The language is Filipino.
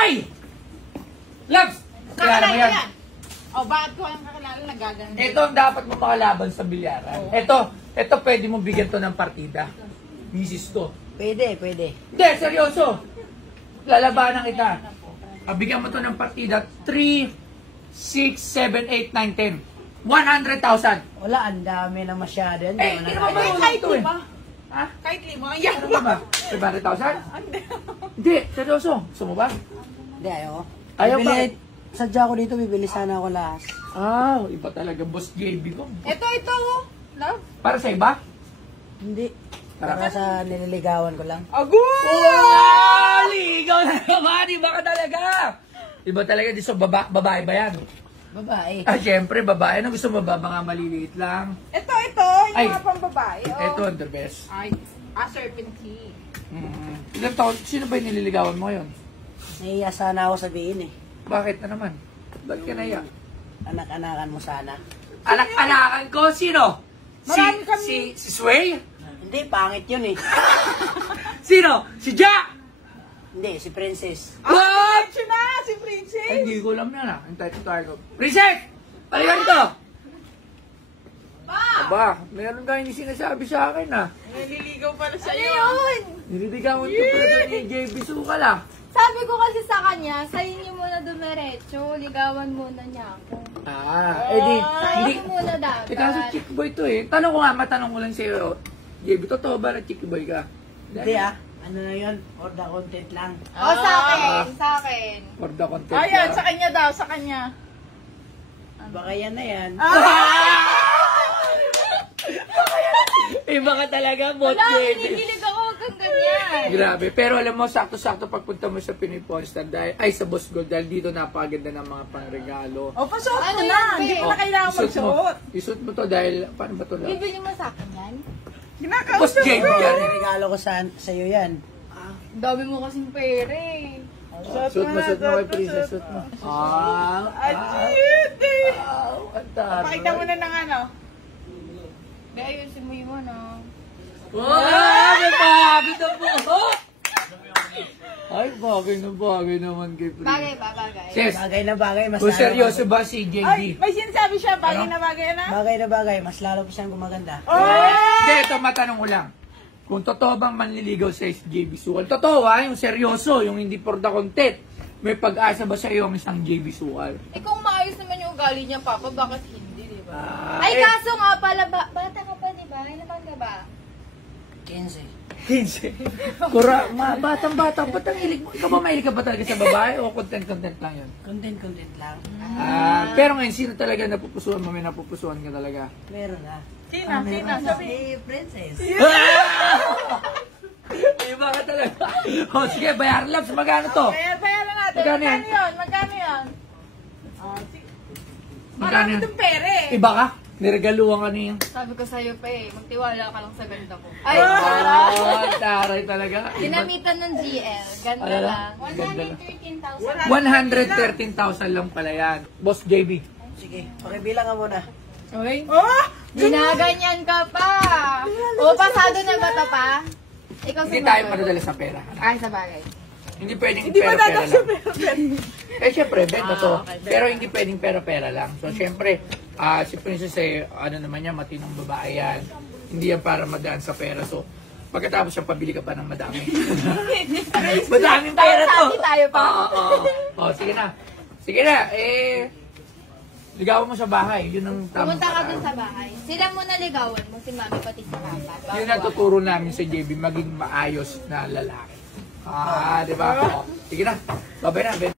Hoy! Labs! Kilala mo yan? O, bakit ko ang kakilala nagaganda? Ito ang dapat mo makalaban sa bilyaran. Ito pwede mo bigyan to ng partida. Misis to. Pwede. Hindi, seryoso. Lalabanan kita. Bigyan mo to ng partida. 3, 6, 7, 8, 9, 10. 100,000. Wala, ang dami na masyado yan. Hindi naman ba Kahit ito eh? lima. Ha? Kahit lima. Ang Ano ba ba? 500,000? Hindi, seryoso. Gusto mo ba? Hindi, ayoko. Ayaw ba? Sadya ko dito, bibili sana ako lahas. Iba talaga, boss JB ko. Ito, love. Para sa iba? Hindi. Para sa nililigawan ko lang. Agul! Wow! Ligaw na naman! Iba ka talaga! Iba talaga, di so babae ba yan? Babae. Siyempre, babae. Ano gusto mo ba? Mga maliliit lang. Ito, Ay. yung mga pang babae. Ito, the best. Ay, serpentine. Ilang taon? Sino ba yung nililigawan mo ngayon? Nahiya sana ako sabihin eh. Bakit na naman? Bakit ka naiya? Anak-anakan mo sana. Anak-anakan ko? Sino? Marami kami. Si Sway? Hindi, pangit yun eh. Sino? Si Ja! Hindi, si Princess. What? Siya na, si Princess. Ay, hindi ko alam na. Hintay ko. Princess! Palihan ito! Aba, meron ka hindi sinasabi sa akin ah. Naliligaw pala sa'yo. Ayun! Nililigawan ko pala ni JB Sukal ah. Sabi ko kasi sa kanya, sa'yo niyo muna dumiretso, ligawan muna niya ako. Edi, Sa'yo hindi. ko muna dapat. Kaso chick boy to eh. Tanong ko nga, matanong ko lang sa'yo. JB, totoo ba na chick boy ka? Hindi ah. Ano na yun? For the content lang. O, sa akin. For the content. Ayan, ba? sa kanya daw, sa kanya. Baka yan na yan. Iba ka talaga, bot Wala, JB. kinikilig ako, huwag kang ganyan. Grabe. Pero alam mo, sakto-sakto pagpunta mo sa Pinoy Pornstar, ay sa Boss Gold, dahil dito napakaganda ng mga pangregalo. O, pasuot mo Ano na. yan, Hindi babe? ko na kailangan magsuot. Isuot mo to dahil, paano ba to lang? Bibili mo sa akin yan? Boss Ginakausap JB mo. yan. Regalo ko sa'yo yan. Dami mo kasing pera eh. Suot mo kay Princess, suot mo. Ajit! Ang taray. Pakita mo na ng ano. Kaya ayusin mo yung ano. May bagay na po! Ay, bagay naman kay Princess. Bagay ba, bagay? Yes. Bagay na bagay, mas Kung lalo. seryoso ba si Ay, JB? may sinasabi siya. Bagay Ano? na bagay na. Bagay na bagay, mas lalo pa siyang gumaganda. Hindi, ito matanong ko lang. Kung totoo bang manliligaw sa JB Sukal? Totoo yung seryoso, yung hindi for the content. May pag-asa ba sa iyo ang isang JB Sukal? Eh kung maayos naman yung ugali niya, Papa, bakit hindi, di ba? eh, Ay, kaso nga pala, bata ka pa, di ba? Ilan taon ka ba? 15. 15. Batang-bata, ba't ang hilig mo? Ikaw ba mahilig ka ba talaga sa babae o content lang yun? Content lang. Pero ngayon, sino talaga napupusuan mo? May napupusuan ka talaga? Meron na. Sina, sabi. Si Princess. Iba ka talaga. O sige, bayaran lang. Magkano to? Bayaran natin. Magkano yan? Magkano yun? Magkano Marami yan? itong pera eh. Iba ka? Niregaluhan ka niya. Sabi ko sa'yo pa eh, magtiwala ka lang sa ganda ko. Ay, taray talaga. Ginamitan ng GL, ganda Ano lang? lang. Ganda 113,000. 113,000 lang pala yan. Boss JB. Sige, pakibilang ka muna. Okay. Oh! Ginaganyan ka pa. O, pasado na ba ito pa? Ikaw Hindi tayo madadala sa pera. Ay, sa bagay. Hindi pwedeng Hindi ba pera-pera dadasya lang. Syempre, benta to. Pero hindi pwedeng pera-pera lang. So, syempre, si Princess ano naman yan, matinong babae yan. Hindi yan para madaan sa pera. So, pagkatapos siya, pabili ka pa ng madami. Madaming pera to. Sabi tayo pa. Oo, sige na. Sige na, ligawan mo sa bahay. Yun ang tamang Pumunta ka paraan. dun sa bahay. Sila muna ligawan mo, si mami pati sa papa. Yun ang tuturo namin sa JB, maging maayos na lalaki. Di ba? Sige na, babay na.